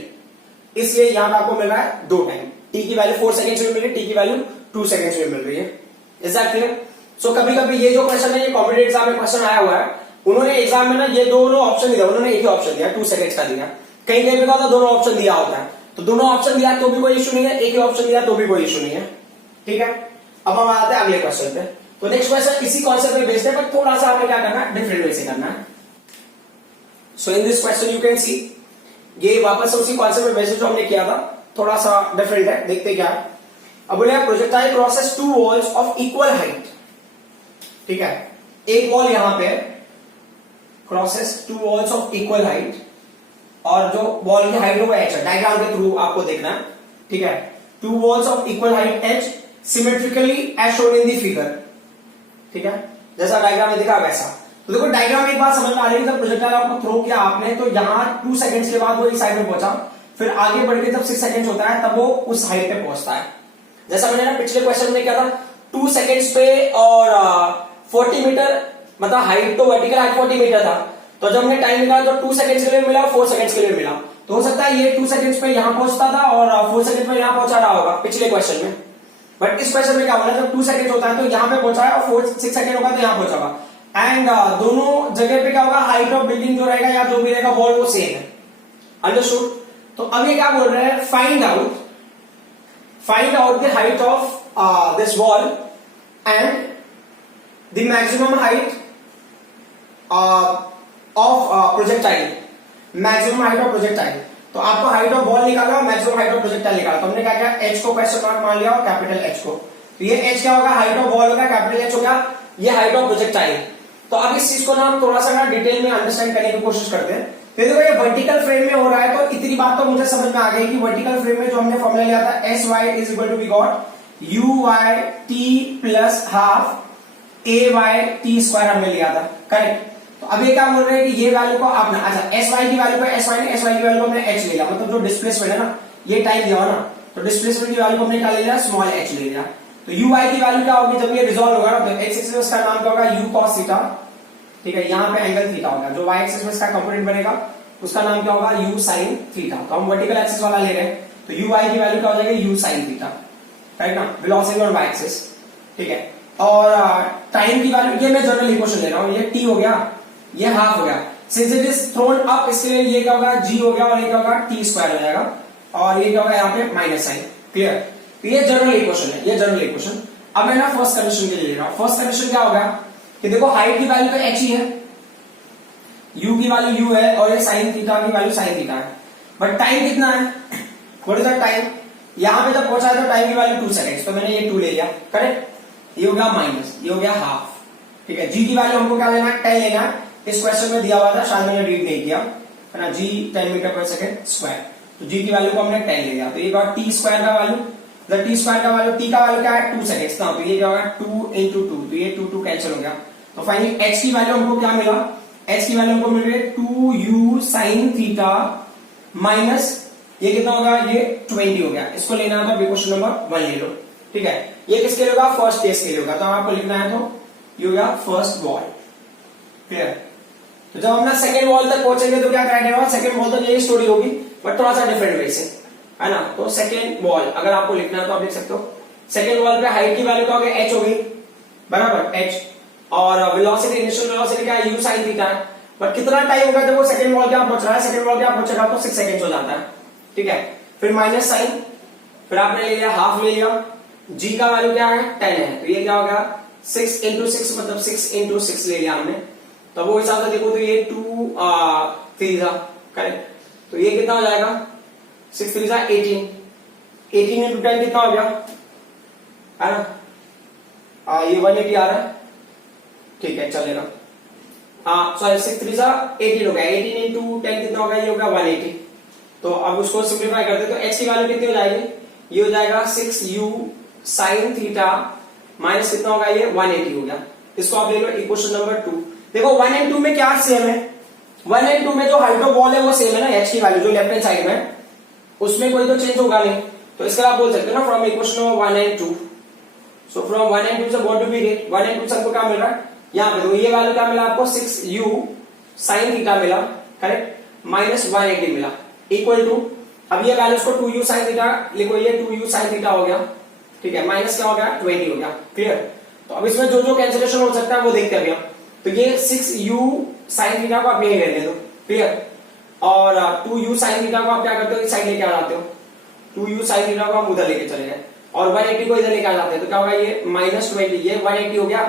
इसलिए यहां पे आपको मिल रहा है दो टाइम, t की वैल्यू 4 सेकंड्स में मिल रही है, t की वैल्यू 2 सेकंड्स में मिल रही है, इज दैट क्लियर। सो कभी कभी ये जो क्वेश्चन है ये कॉम्पिटिटिव एग्जाम में क्वेश्चन आया हुआ है, उन्होंने एग्जाम में ना ये दोनों ऑप्शन दिया, उन्होंने एक ही ऑप्शन दिया 2 सेकंड्स का दिया, कहीं कहीं पे क्या होता है दोनों ऑप्शन दिया होता है, तो दोनों ऑप्शन दिया तो भी कोई इशू नहीं है, एक ही ऑप्शन दिया तो भी कोई इशू नहीं है, ठीक है। अब हम आते हैं अगले क्वेश्चन पे, तो नेक्स्ट क्वेश्चन इसी कॉन्सेप्ट पे बेस्ड है पर थोड़ा सा हमें क्या करना है डिफरेंट वे से करना है। So in this question you can see ये वापस से उसी कॉन्सेप्ट में वैसे जो हमने किया था, थोड़ा सा डिफरेंट है, देखते क्या है। अब बोले projectile crosses two walls of equal height, ठीक है, एक वॉल यहां पे crosses two walls of equal height, और जो वॉल की हाइट होगा h, डायग्राम के थ्रू आपको देखना है, ठीक है। Two walls of equal height h symmetrically as shown in the figure, ठीक है, जैसा डायग्राम में दिखा वैसा। तो देखो डायग्राम में एक बात समझ में आ रही है, जब प्रोजेक्टाइल आपको थ्रो किया आपने, तो यहाँ 2 सेकंड्स के बाद वो इस साइड में पहुंचा, फिर आगे बढ़ के जब 6 सेकंड्स होता है तब वो उस हाइट पे पहुंचता है। जैसा मैंने ना पिछले क्वेश्चन में क्या था, 2 सेकंड्स पे और 40 मीटर, मतलब हाइट तो वर्टिकल हाइट 40 मीटर था, तो जब हमने टाइम निकाला तो 2 सेकंड्स के लिए मिला, 4 सेकंड्स के लिए मिला। तो हो सकता है ये 2 सेकंड्स पे यहां पहुंचता था और 4 सेकंड्स पे यहां पहुंचा रहा होगा पिछले क्वेश्चन में। बट इस क्वेश्चन में क्या होगा, जब 2 सेकंड्स होता है तो यहां पे पहुंचा है, और 6 सेकंड होगा तो यहां पहुंचा होगा। एंड दोनों जगह पे क्या होगा, हाइट ऑफ बिल्डिंग जो रहेगा या जो भी रहेगा वॉल वो सेम है। अंडरस्टूड। तो अब ये क्या बोल रहे हैं, find out the height of this wall and the maximum height of projectile, maximum height of projectile. तो आपको हाइट ऑफ बॉल निकाला और मैक्सिमम हाइट ऑफ प्रोजेक्टाइल निकाला, तो हमने क्या किया, एच को क्वेश्चन मार्क मान लिया और कैपिटल एच को। तो ये एच क्या होगा, हाइट ऑफ बॉल होगा, कैपिटल एच होगा ये हाइट ऑफ प्रोजेक्टाइल। तो अब इस चीज को ना हम थोड़ा सा डिटेल में अंडरस्टैंड करने की कोशिश करते हैं। तो देखो ये वर्टिकल फ्रेम में हो रहा है, तो इतनी बात तो मुझे समझ में आ गई कि वर्टिकल फ्रेम में जो हमने फॉर्मूला लिया था s y is equal to we got u y t plus half a y t square हमने लिया था, करेक्ट। तो अब ये क्या बोल रहे हैं कि ये वैल्यू को आपने, अच्छा एस वाई की वैल्यू को एस वाई की वैल्यू को हमने एच ले लिया, मतलब जो डिस्प्लेसमेंट है ना, ये टाइम दिया हो ना, तो डिस्प्लेसमेंट की वैल्यू को हमने क्या ले लिया, स्मॉल एच ले लिया। तो यू आई की वैल्यू क्या होगी, जब ये रिजॉल्व होगा ना, तो एक्स एक्सिस में इसका नाम क्या होगा, यू कॉस थीटा, ठीक है, यहाँ पे एंगल थीटा होगा। जो वाई एक्सिस में इसका कंपोनेंट बनेगा उसका नाम क्या होगा, यू साइन थीटा। तो हम वर्टिकल एक्सिस वाला ले रहे हैं, तो यू आई की वैल्यू क्या हो जाएगी, यू साइन थीटा, राइट ना, वेलोसिटी ऑन वाई एक्सिस, ठीक है। और टाइम की वैल्यू, ये मैं जनरल इक्वेशन ले रहा हूँ, ये टी हो गया, ये हाफ हो गया, since it is throne up, इसके लिए ये क्या होगा, जी हो गया, और ये क्या होगा, टी स्क्वायर हो जाएगा, और ये क्या होगा यहाँ पे माइनस साइन, क्लियर। तो ये जनरल इक्वेशन है, ये जनरल इक्वेशन। अब मैं ना फर्स्ट कंडीशन के लिए ले रहा हूं। फर्स्ट कंडीशन क्या होगा कि देखो हाइट की वैल्यू तो एच ही है, यू की वैल्यू यू है, और ये साइन थीटा की वैल्यू साइन थीटा है, बट टाइम कितना है, व्हाट इज द टाइम, यहां पे जब पहुंचा है तो टाइम की वैल्यू 2 सेकंड्स, तो मैंने ये 2 ले लिया, करेक्ट। ये हो गया माइनस, ये हो गया हाफ, ठीक है। जी की वैल्यू हमको क्या लेना है, 10 लेना है, इस क्वेश्चन में दिया हुआ था, शायद मैंने रीड नहीं किया, है ना, जी 10 मीटर पर सेकंड स्क्वायर, तो जी की वैल्यू को हमने 10 ले लिया। तो ये बात टी स्क्वायर का वैल्यू, टी स्क्वायर का वैल्यू, टी का वैल्यू क्या है 2 सेकंड्स ना, तो ये क्या होगा 2 into 2, तो ये 2 कैंसिल हो गया। तो फाइनली एच की वैल्यू हमको क्या मिला, एच की वैल्यू हमको मिल रही है 2u साइन थीटा माइनस ये कितना होगा, ये 20 हो गया। इसको लेना है तो क्वेश्चन नंबर 1 ले लो, ठीक है। ये किसके लिए होगा, फर्स्ट केस के लिए होगा, तो आपको लिखना है तो ये होगा फर्स्ट वॉल, क्लियर। तो जब हम ना सेकंड वॉल तक पहुंचेंगे तो क्या क्राइटेरिया होगा, सेकंड वॉल तक यही स्टोरी होगी, बट थोड़ा सा डिफरेंट वे से, है ना। तो सेकंड वॉल अगर आपको लिखना है तो आप लिख सकते हो, सेकंड वॉल पे हाइट की वैल्यू क्या होगी, एच होगी, बराबर एच, और वेलोसिटी, इनिशियल वेलोसिटी क्या है, यू साइन थीटा है। बट कितना टाइम होगा जब वो सेकंड वॉल के आप पहुंच रहा है, सेकंड वॉल के आप पहुंचेगा तो 6 सेकंड हो जाता है, ठीक है। फिर माइनस साइन, फिर आपने ले लिया हाफ ले लिया, जी का वैल्यू क्या है 10 है, तो ये क्या हो गया 6 into 6, मतलब 6 into 6 ले लिया हमने, तो वो हिसाब से देखो तो ये 2 3 था, करेक्ट। तो ये कितना हो जाएगा 6 3 18, 18 into 10 कितना हो गया, है ना, ये 180 आ रहा है, ठीक है चलेगा। सॉरी 6 3 18 हो गया, 18 into 10 कितना होगा, ये होगा 180। तो अब उसको सिंप्लीफाई करते तो x की वैल्यू कितनी हो जाएगी, ये हो जाएगा 6u साइन थीटा माइनस कितना होगा, ये 180 हो गया। इसको आप ले लो इक्वेशन नंबर 2। देखो 1 and 2 में क्या सेम है, 1 and 2 में जो हाइट ऑफ बॉल है वो सेम है ना, h की वैल्यू जो लेफ्ट हैंड साइड में, उसमें कोई तो चेंज होगा नहीं। तो इसका आप बोल सकते हो ना from equation number 1 and 2, so from 1 and 2 से what do we get, 1 and 2 से हमको क्या मिल रहा है, यहाँ पे तो ये वैल्यू क्या मिला आपको 6u साइन थीटा मिला, करेक्ट, माइनस 180 मिला, इक्वल टू, अब ये वैल्यूज को 2u साइन थीटा लिखो, ये 2u साइन थीटा हो गया, ठीक है, माइनस क्या हो गया 20 हो गया, क्लियर। तो अब इसमें जो जो कैंसिलेशन हो सकता है वो देखते हैं अभी हम। तो ये 6u साइन थीटा को आप यही रहने दो, क्लियर, और 2u साइन थीटा को आप क्या करते हो, इस साइड लेके आ जाते हो, 2u साइन थीटा को हम उधर लेके चले गए, और 180 को इधर लेके आ जाते हैं, तो क्या होगा ये माइनस 20, ये 180 हो गया,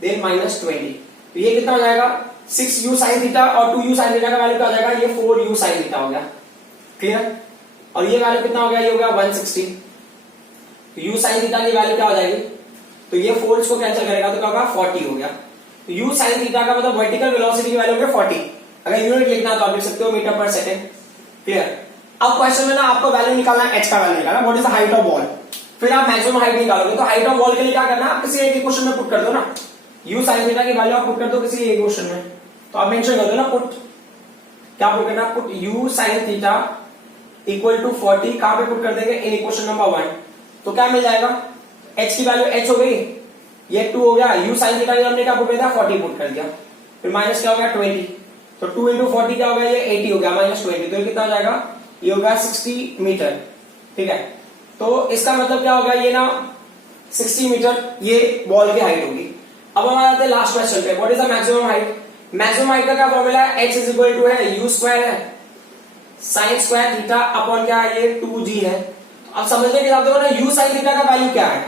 देन माइनस 20, तो ये कितना हो जाएगा 6u साइन थीटा, और 2u साइन थीटा का वैल्यू क्या हो जाएगा, ये 4u साइन थीटा हो गया, क्लियर। और ये वैल्यू कितना हो गया, ये हो गया 160। तो u sin थीटा की वैल्यू क्या हो जाएगी, तो ये फोर्स को कैंसिल करेगा तो क्या होगा 40 हो गया। तो u sin थीटा का मतलब वर्टिकल वेलोसिटी की वैल्यू हो गया 40। अगर यूनिट लिखना तो आप लिख सकते हो मीटर पर सेकेंड। क्लियर। अब क्वेश्चन में ना आपको वैल्यू निकालना है, h का वैल्यू निकालना, what is the height of wall. फिर आप मैक्सिमम हाइट निकालोगे, तो हाइट ऑफ वॉल के लिए क्या करना है, आप किसी एक इक्वेशन में पुट कर दो ना, u sin थीटा की वैल्यू आप पुट कर दो किसी एक इक्वेशन में। तो आप मेंशन कर दो ना पुट, क्या पुट करना, put u sin theta equal to 40, कहां पे पुट कर देंगे, इन इक्वेशन नंबर 1। तो क्या मिल जाएगा, h की वैल्यू h हो गई, ये 2 हो गया, u sin थीटा हमने क्या पुट किया था 40 पुट कर दिया, फिर माइनस क्या हो गया 20, तो 2 into 40 क्या हो गया, ये 80 हो गया, माइनस 20, तो ये कितना हो जाएगा, ये होगा 60 मीटर। ठीक है, तो इसका मतलब क्या होगा, ये ना 60 मीटर ये बॉल की हाइट होगी। अब हम आ जाते हैं लास्ट क्वेश्चन पे, what is the maximum height. Maximum height का क्या फॉर्मूला है, h इज इक्वल टू है u स्क्वायर है साइन स्क्वायर थीटा अपॉन क्या है, ये 2g है। अब समझने के हिसाब से ना u साइन थीटा का वैल्यू क्या है,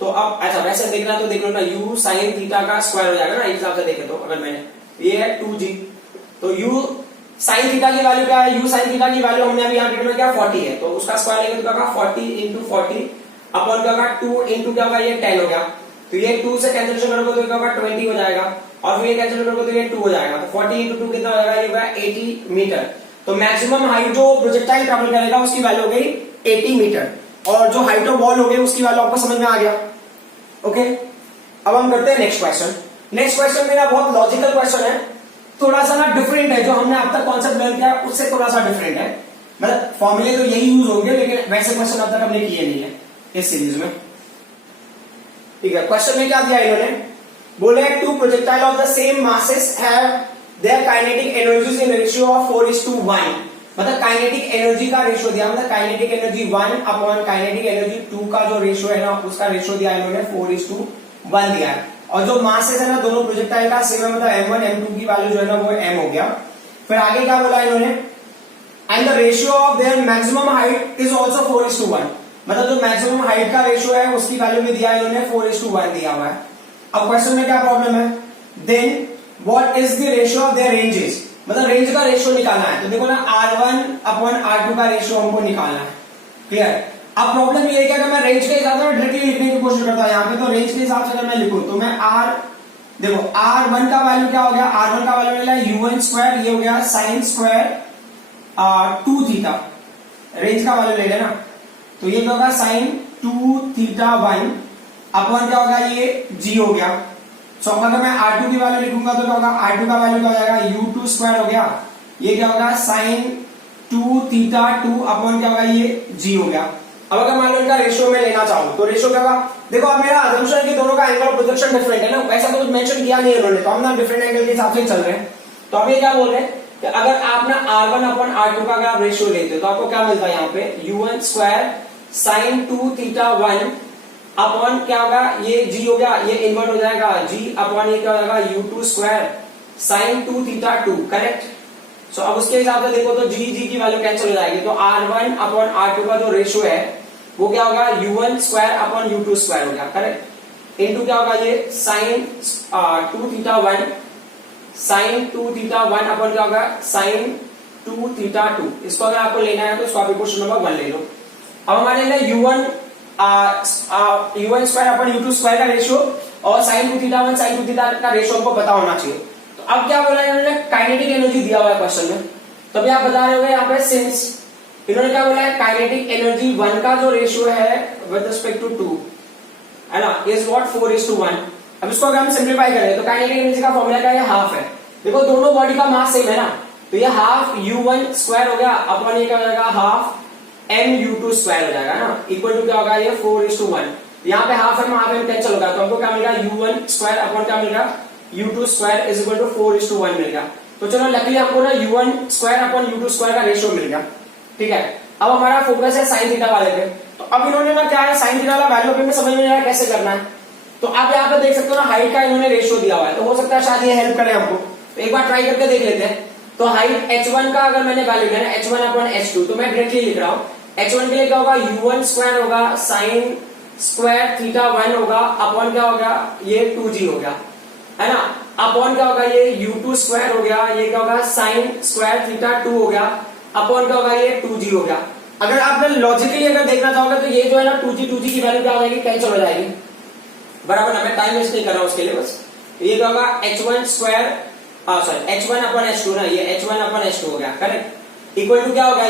तो अब अच्छा वैसे देखना तो देख लो ना, u साइन थीटा का स्क्वायर हो जाएगा ना, इस हिसाब से देखे तो अगर मैंने, ये है 2g, तो u साइन थीटा की वैल्यू क्या है, u साइन थीटा की वैल्यू हमने अभी यहाँ डिटरमाइन किया 40 है, तो उसका स्क्वायर लेंगे तो क्या होगा 40 into 40 अपॉन क्या होगा 2 into क्या होगा, ये 10 हो गया, तो ये 2 से कैंसिलेशन करोगे तो क्या होगा 20 हो जाएगा, और फिर ये कैंसिल करोगे तो ये 2 हो जाएगा, तो 40 into 2 कितना हो जाएगा, ये होगा 80 मीटर। तो मैक्सिमम हाइट जो प्रोजेक्टाइल ट्रैवल करेगा उसकी वैल्यू हो गई 80 मीटर, और जो हाइट ऑफ वॉल हो गई उसकी वैल्यू आपको समझ में आ गया। ओके, अब हम करते हैं नेक्स्ट क्वेश्चन। नेक्स्ट क्वेश्चन मेरा बहुत लॉजिकल क्वेश्चन है, थोड़ा सा ना डिफरेंट है, जो हमने अब तक कॉन्सेप्ट लर्न किया उससे थोड़ा सा डिफरेंट है, मतलब फॉर्मूले तो यही यूज होंगे लेकिन वैसे क्वेश्चन अब तक हमने किए नहीं है इस सीरीज में। ठीक है, क्वेश्चन में क्या दिया इन्होंने, बोले two projectile of the same masses have their kinetic energies in ratio of 4:1, मतलब काइनेटिक एनर्जी का रेशियो दिया, मतलब kinetic energy 1 upon kinetic energy 2 का जो रेशियो है ना उसका रेशियो दिया इन्होंने 4:1 दिया है, और जो मासेस है ना दोनों प्रोजेक्टाइल का सेम है, मतलब m1 m2 की वैल्यू जो है ना वो m हो गया। फिर आगे क्या बोला इन्होंने, and the ratio of there maximum height is also 4:1, मतलब जो मैक्सिमम हाइट का रेशियो है उसकी वैल्यू भी दिया इन्होंने 4:1 दिया हुआ है। अब क्वेश्चन में क्या प्रॉब्लम है, then what is the ratio of their ranges, मतलब रेंज का रेशियो निकालना है, तो देखो ना r1 अपॉन r2 का रेशियो हमको निकालना है। क्लियर। अब प्रॉब्लम ये है कि अगर मैं रेंज के हिसाब से डायरेक्टली लिखने की कोशिश करता हूं यहाँ पे, तो रेंज के हिसाब से अगर मैं लिखूं तो मैं देखो r1 का वैल्यू क्या हो गया, r1 का वैल्यू मिला u1 स्क्वायर, ये हो गया साइन स्क्वायर 2 थीटा, रेंज का वैल्यू ले लेना, तो ये क्या होगा साइन 2 थीटा 1 अपॉन क्या होगा, ये g हो गया। सो अगर मैं r2 की वैल्यू लिखूंगा तो क्या होगा, r2 का वैल्यू क्या हो जाएगा, u2 स्क्वायर हो गया, ये क्या होगा साइन 2 थीटा 2 अपॉन क्या होगा, ये g हो गया। अब अगर मान लो इनका रेशियो में लेना चाहूं तो रेशियो क्या होगा, देखो अब मेरा अजम्पशन है कि दोनों का एंगल ऑफ प्रोजेक्शन डिफरेंट है ना, वैसा तो कुछ मेंशन किया नहीं है उन्होंने, तो हम ना डिफरेंट एंगल के हिसाब से चल रहे हैं। तो अब ये क्या बोल रहे हैं कि अगर आप ना r1 अपॉन r2 का अगर आप रेशियो लेते हो तो आपको क्या मिलता है यहाँ पे, u1 square sine 2 theta 1 upon क्या होगा, ये g हो गया, ये इन्वर्ट हो जाएगा g अपॉन ये क्या हो जाएगा u2 square sine 2 theta 2, correct. So अब उसके हिसाब से देखो तो g की वैल्यू कैंसिल हो जाएगी, तो r1 अपॉन r2 का जो रेशियो है वो क्या होगा, u1 square upon u2 square हो गया, करेक्ट, इनटू क्या होगा, ये sine 2 theta 1 sine 2 theta 1 upon क्या होगा, साइन 2 थीटा 2। इसको अगर आपको लेना है तो इसको आप इक्वेशन नंबर 1 ले लो। अब हमारे लिए u1 square upon u2 square का रेशियो और साइन 2 थीटा 1 साइन 2 थीटा का रेशियो हमको पता होना चाहिए। तो अब क्या बोला इन्होंने, काइनेटिक एनर्जी दिया हुआ है क्वेश्चन में, तो अभी आप बता रहे होंगे यहाँ पे सिंस इन्होंने क्या बोला है, काइनेटिक एनर्जी 1 का जो रेशियो है विद रिस्पेक्ट टू 2 है ना, इज व्हाट 4:1। अब इसको अगर हम सिंप्लीफाई करें तो काइनेटिक एनर्जी का फॉर्मूला क्या है, हाफ है। देखो दोनों बॉडी का मास सेम है ना, तो ये हाफ u1 स्क्वायर हो गया अपॉन ये क्या हो जाएगा, हाफ mu2 स्क्वायर हो जाएगा ना, इक्वल टू क्या होगा, ये 4:1। यहाँ पे हाफ एम कैंसिल होगा, तो हमको क्या मिलेगा, u1 स्क्वायर अपॉन क्या मिलेगा, u2 square is equal to 4:1 मिलेगा। तो चलो लकीली हमको ना u1 square upon u2 square का रेशियो मिल गया। ठीक है, अब हमारा फोकस है साइन थीटा वाले पे, तो अब इन्होंने ना क्या है, साइन थीटा वाला वैल्यू पे समझ में नहीं आया कैसे करना है। तो आप यहाँ पे देख सकते हो ना, हाइट का इन्होंने रेशियो दिया हुआ है, तो हो सकता है शायद ये हेल्प करे हमको, तो एक बार ट्राई करके देख लेते हैं। तो हाइट h1 का अगर मैंने वैल्यू लेना h1 अपॉन h2, तो मैं डायरेक्टली लिख रहा हूँ, h1 के लिए क्या होगा, u1 स्क्वायर होगा साइन स्क्वायर थीटा 1 होगा अपॉन क्या होगा, ये 2g हो गया है ना, अपॉन क्या होगा, ये u2 स्क्वायर हो गया, ये क्या होगा साइन स्क्वायर थीटा 2 हो गया अपॉन क्या होगा ये 2g हो गया। अगर आपने लॉजिकली अगर देखना चाहोगे तो ये जो है ना 2g की वैल्यू क्या हो जाएगी, कैंसिल हो जाएगी, बराबर ना। मैं टाइम वेस्ट नहीं कर रहा हूं उसके लिए, बस ये क्या होगा h1 स्क्वायर सॉरी h1 अपन h2 ना, ये h1 अपन h2 हो गया, करेक्ट। इक्वल टू क्या होगा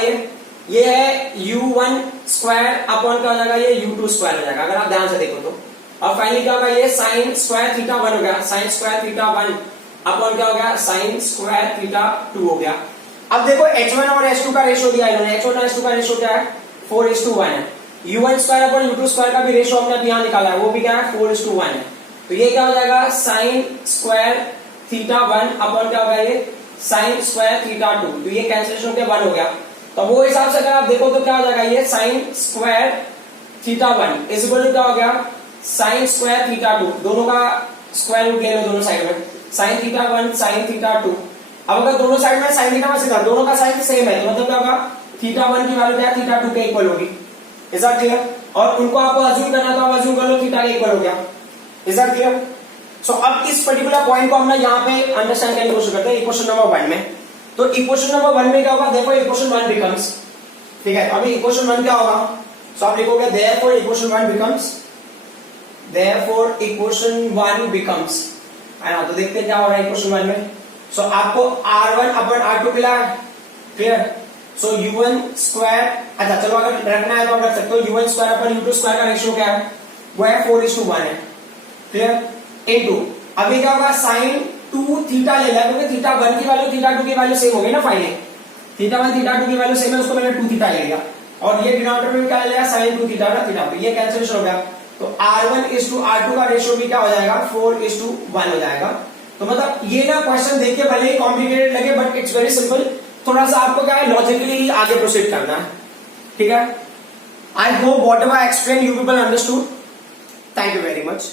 ये है u1 स्क्वायर अपॉन क्या हो जाएगा ये u2 स्क्वायर हो जाएगा, अगर आप ध्यान से देखो तो। और फाइनली क्या होगा ये साइन स्क्वायर थीटा 1 हो गया, साइन स्क्वायर थीटा 1 अपॉन क्या हो गया साइन स्क्वायर थीटा 2 हो गया। अब देखो h1 और h2 का रेशियो दिया इन्होंने, h1 और h2 का रेशियो क्या है 4:1 है। u1 square upon u2 square का भी रेशियो हमने अभी यहां निकाला है, वो भी क्या है 4:1 है। तो ये क्या हो जाएगा साइन स्क्वायर थीटा 1 अपॉन क्या होगा ये साइन स्क्वायर थीटा 2, तो ये कैंसिलेशन के 1 हो गया। तो वो हिसाब से अगर आप देखो तो क्या हो जाएगा ये sine square theta 1 is equal to क्या हो गया साइन स्क्वायर थीटा 2, दोनों का स्क्वायर रूट ले लो दोनों साइड में, साइन थीटा 1 साइन थीटा 2। अब अगर दोनों साइड में साइन थीटा 1 सीधा, दोनों का साइन सेम है तो मतलब क्या होगा थीटा 1 की वैल्यू क्या है थीटा 2 के इक्वल होगी। Is that clear? और उनको आपको अज्यूम करना तो आप अज्यूम कर लो थीटा के इक्वल हो गया। Is that clear? सो अब इस पर्टिकुलर पॉइंट को हम ना यहाँ पे अंडरस्टैंड करने की कोशिश करते हैं इक्वेशन नंबर 1 में। तो इक्वेशन नंबर 1 में क्या होगा, देखो इक्वेशन 1 बिकम्स, ठीक है, अभी इक्वेशन 1 क्या होगा, सो आप लिखोगे therefore equation 1 becomes, therefore equation 1 becomes, है ना। तो देखते हैं क्या हो रहा है इक्वेशन 1 में। सो आपको r1 अपॉन r2 मिला है, क्लियर। सो u1 स्क्वायर, अच्छा चलो अगर रखना है तो आप रख सकते हो, u1 square upon u2 square का रेशियो क्या है, वो है 4:1 है, क्लियर। इनटू अभी क्या होगा साइन 2 थीटा ले लिया, क्योंकि थीटा 1 की वैल्यू थीटा 2 की वैल्यू सेम हो गई ना फाइनली, थीटा 1 थीटा 2 की वैल्यू सेम है, उसको मैंने 2 थीटा ले लिया, और ये डिनोमिनेटर में क्या ले लिया साइन 2 थीटा का थीटा, तो ये कैंसिलेशन हो गया। तो r1:r2 का रेशियो भी क्या हो जाएगा 4:1 हो जाएगा। तो मतलब ये ना क्वेश्चन देख के भले ही कॉम्प्लिकेटेड लगे बट इट्स वेरी सिंपल, थोड़ा सा आपको क्या है लॉजिकली आगे प्रोसीड करना है, ठीक है। I hope whatever I explain you people understood. Thank you very much.